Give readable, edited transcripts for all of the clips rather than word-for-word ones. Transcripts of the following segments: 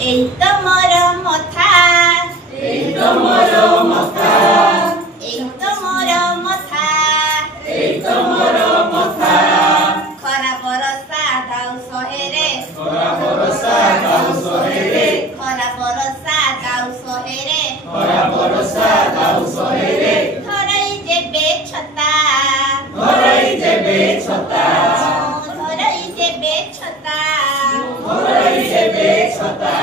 এই তো মোর মথা এই তো মোর মথা এই তো মোর মথা এই তো মোর মথা খরা বরসা দাও সহেরে খরা বরসা দাও সহেরে খরা বরসা দাও সহেরে খরা বরসা দাও সহেরে ধরাই যেবে ছতা ধরাই যেবে ছতা ধরাই যেবে ছতা ধরাই যেবে ছতা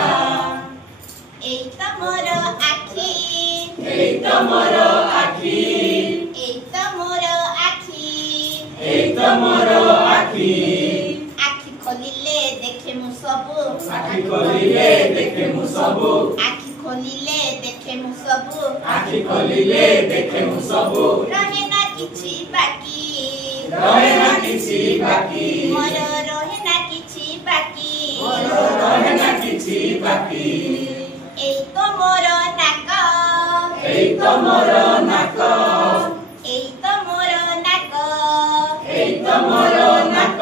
এই তো মোর আখি এই তো মোর আখি এই তো মোর আখি এই তো মোর আখি আখি খোলিলে দেখে মু সবু আখি খোলিলে দেখে মু সবু আখি খোলিলে দেখে মু সবু আখি খোলিলে দেখে মু সবু রহে না কিছু বাকি রহে না কিছু বাকি মোর রহে না কিছু বাকি রহে না কিছু বাকি এই তো মোর নাক এই তো মোর নাক এই তো মোর নাক এই তো মোর নাক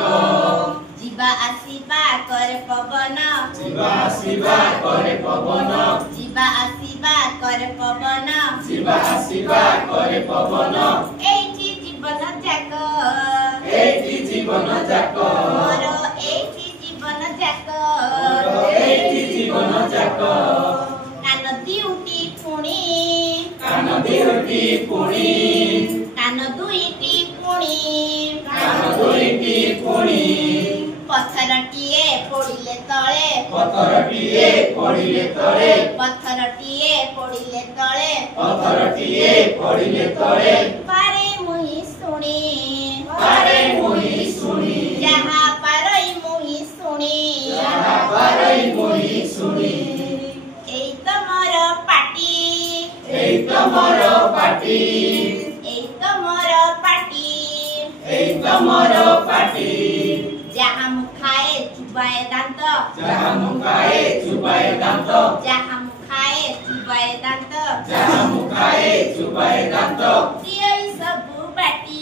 ଯିବା ଆସିବା କରେ ପବନ ଯିବା ଆସିବା କରେ ପବନ ଯିବା ଆସିବା କରେ ପବନ ଯିବା ଆସିବା କରେ ପବନ ଏଇଠି ଜୀବନ ଯାକ ଏଇଠି ଜୀବନ ଯାକ ମୋର ଏଇଠି ଜୀବନ ଯାକ ଏଇଠି ଜୀବନ ଯାକ କାନ ଦିଉଟି ପୁଣି କାନ ଦିଉଟି ପୁଣି କାନ ଦୁଇଟି ପୁଣି କାନ ଦୁଇଟି ପୁଣି ପଥରଟିଏ ପଡ଼ିଲେ ତଳେ ପଥରଟିଏ ପଡ଼ିଲେ ତଳେ ପଥରଟିଏ ପଡ଼ିଲେ ତଳେ ପଥରଟିଏ ପଡ଼ିଲେ ତଳେ ପାରେ ମୁହିଁ ଶୁଣି ପାରେ ମୁହିଁ ଶୁଣି ଯାହା ପାରଇ ମୁହିଁ ଶୁଣି ଯାହା ପାରଇ ମୁହିଁ ଶୁଣି ଏଇ ତ ମୋର ପାଟି ଏଇ ତ ମୋର ପାଟି ଏଇ ତ ମୋର ପାଟି ଏଇ ତ ମୋର ପାଟି ଯାହା ମୁଁ ଖାଏ ଚୁବାଏ ଦାନ୍ତ ଯାହା ମୁଁ ଖାଏ ଚୁବାଏ ଦାନ୍ତ ଯାହା ମୁଁ ଖାଏ ଚୁବାଏ ଦାନ୍ତ ଯାହା ମୁଁ ଖାଏ ଚୁବାଏ ଦାନ୍ତ ଦିଅଇ ସବୁ ବାଟି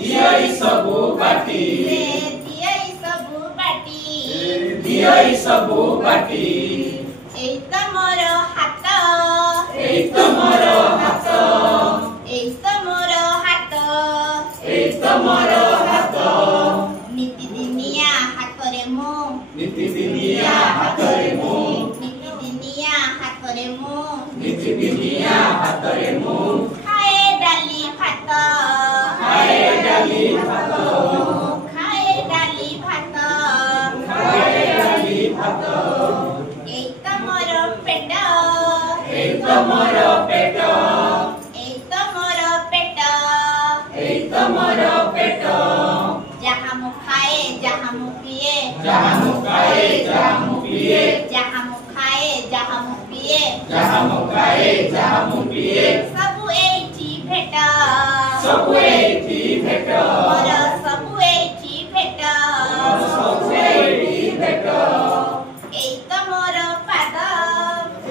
ଦିଅଇ ସବୁ ବାଟି ଦିଅଇ ସବୁ ବାଟି ଦିଅଇ ସବୁ ବାଟି ଏଇ ତ ମୋର ହାତ ଏଇ ତ ମୋର ହାତ ଏଇ ତ ମୋର ହାତ ଏଇ ତ ମୋର ହାତ ନିତିଦିନିଆ ହାତରେ ମୁଁ ନିତିଦିନିଆ ହାତରେ ମୁଁ ନିତିଦିନିଆ ହାତରେ ମୁଁ ନିତିଦିନିଆ ହାତରେ ମୁଁ ଖାଏ ଡାଲି ଭାତ ଖାଏ ଡାଲି ଭାତ ଖାଏ ଡାଲି ଭାତ ଖାଏ ଡାଲି ଭାତ ଏଇ ତ ମୋର ପେଟ ଏଇ ତ ମୋର ପେଟ ଏଇ ତ ମୋର ପେଟ ଏଇ ତ ମୋର ପେଟ ଯାହା ମୁଁ ଖାଏ ଯାହା ମୁଁ ପିଏ ଯାହା ମୁଁ ଖାଏ ଯାହା ମୁଁ ପିଏ ଯାହା ମୁଁ ଖାଏ ଯାହା ମୁଁ ପିଏ ଯାହା ମୁଁ ଖାଏ ଯାହା ମୁଁ ପିଏ ସବୁ ଏଇଠି ଭେଟ ସବୁ ଏଇଠି ଭେଟ ମୋର ସବୁ ଏଇଠି ଭେଟ ସବୁ ଏଇଠି ଭେଟ ଏଇ ତ ମୋର ପାଦ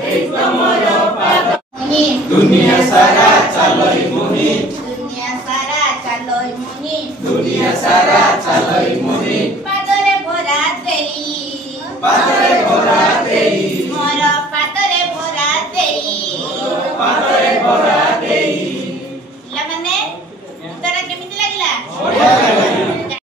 ଏଇ ତ ମୋର ପାଦ ମୁହିଁ ଦୁନିଆ ସାରା ଚାଲଇ ମୁହିଁ ଦୁନିଆ ସାରା ଚାଲୋଇ ମୁହିଁ ଦୁନିଆ ସାରା ଚାଲଇ